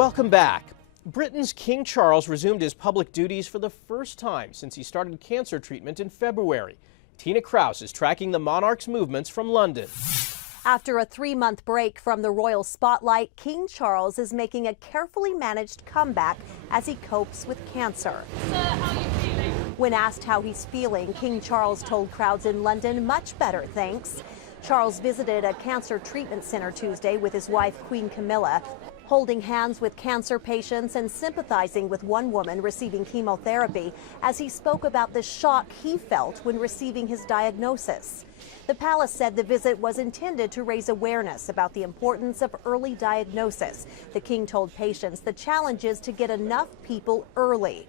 Welcome back. Britain's King Charles resumed his public duties for the first time since he started cancer treatment in February. Tina Krause is tracking the monarch's movements from London. After a 3-month break from the royal spotlight, King Charles is making a carefully managed comeback as he copes with cancer. Sir, how are you feeling? When asked how he's feeling, King Charles told crowds in London, "Much better, thanks." Charles visited a cancer treatment center Tuesday with his wife, Queen Camilla, holding hands with cancer patients and sympathizing with one woman receiving chemotherapy as he spoke about the shock he felt when receiving his diagnosis. The palace said the visit was intended to raise awareness about the importance of early diagnosis. The king told patients the challenge is to get enough people early.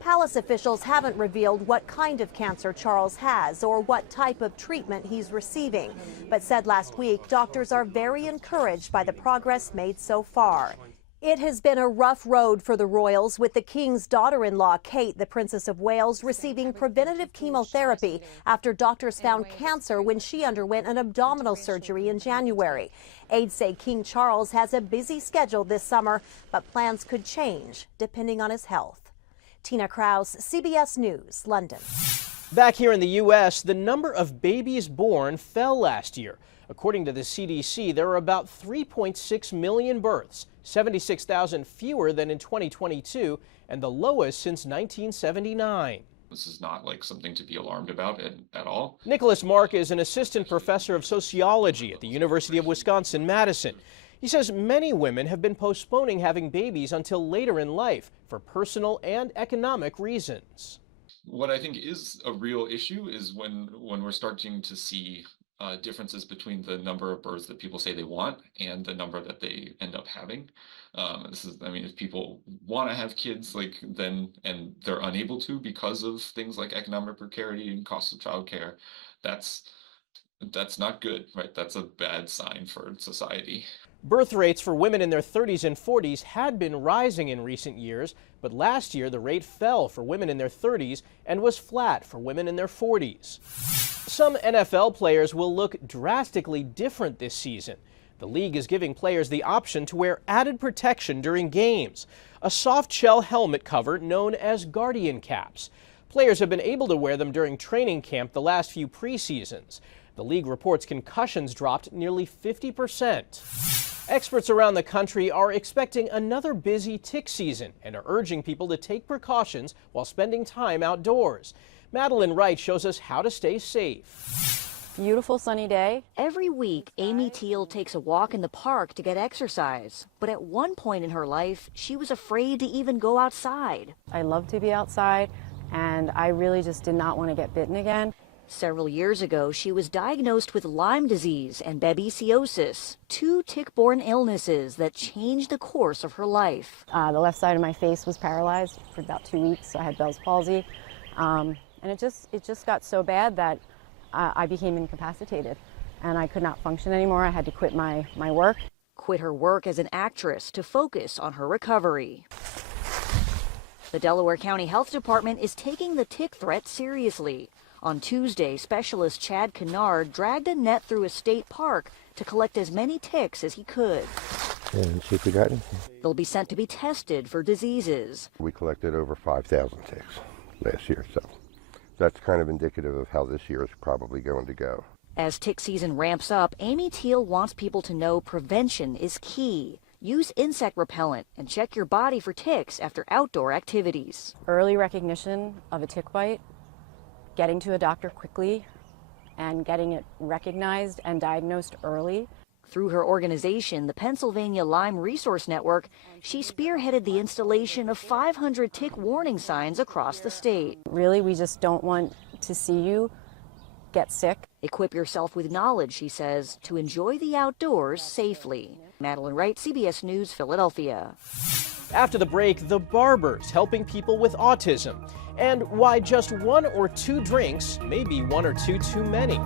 Palace officials haven't revealed what kind of cancer Charles has or what type of treatment he's receiving, but said last week doctors are very encouraged by the progress made so far. It has been a rough road for the royals, with the king's daughter-in-law, Kate, the Princess of Wales, receiving preventative chemotherapy after doctors found cancer when she underwent an abdominal surgery in January. Aides say King Charles has a busy schedule this summer, but plans could change depending on his health. Tina Krause, CBS News, London. Back here in the U.S., the number of babies born fell last year. According to the CDC, there were about 3.6 million births, 76,000 fewer than in 2022, and the lowest since 1979. This is not like something to be alarmed about at all. Nicholas Mark is an assistant professor of sociology at the University of Wisconsin-Madison. He says many women have been postponing having babies until later in life for personal and economic reasons. What I think is a real issue is when we're starting to see differences between the number of births that people say they want and the number that they end up having. If people want to have kids, and they're unable to because of things like economic precarity and cost of childcare, that's not good, right? That's a bad sign for society. Birth rates for women in their 30s and 40s had been rising in recent years, but last year the rate fell for women in their 30s and was flat for women in their 40s. Some NFL players will look drastically different this season. The league is giving players the option to wear added protection during games, a soft shell helmet cover known as Guardian caps. Players have been able to wear them during training camp the last few preseasons. The league reports concussions dropped nearly 50%. Experts around the country are expecting another busy tick season and are urging people to take precautions while spending time outdoors. Madeline Wright shows us how to stay safe. Beautiful sunny day. Every week, Amy Teal takes a walk in the park to get exercise. But at one point in her life, she was afraid to even go outside. I love to be outside, and I really just did not want to get bitten again. Several years ago, she was diagnosed with Lyme disease and babesiosis, two tick-borne illnesses that changed the course of her life. The left side of my face was paralyzed for about 2 weeks. I had Bell's palsy, and it just got so bad that I became incapacitated, and I could not function anymore. I had to quit my work. Quit her work as an actress to focus on her recovery. The Delaware County Health Department is taking the tick threat seriously. On Tuesday, specialist Chad Kennard dragged a net through a state park to collect as many ticks as he could. And see if we got anything. They'll be sent to be tested for diseases. We collected over 5,000 ticks last year, so that's kind of indicative of how this year is probably going to go. As tick season ramps up, Amy Teal wants people to know prevention is key. Use insect repellent and check your body for ticks after outdoor activities. Early recognition of a tick bite, getting to a doctor quickly, and getting it recognized and diagnosed early. Through her organization, the Pennsylvania Lyme Resource Network, she spearheaded the installation of 500 tick warning signs across the state. Really, we just don't want to see you get sick. Equip yourself with knowledge, she says, to enjoy the outdoors safely. Madeline Wright, CBS News, Philadelphia. After the break, the barbers helping people with autism, and why just 1 or 2 drinks may be 1 or 2 too many.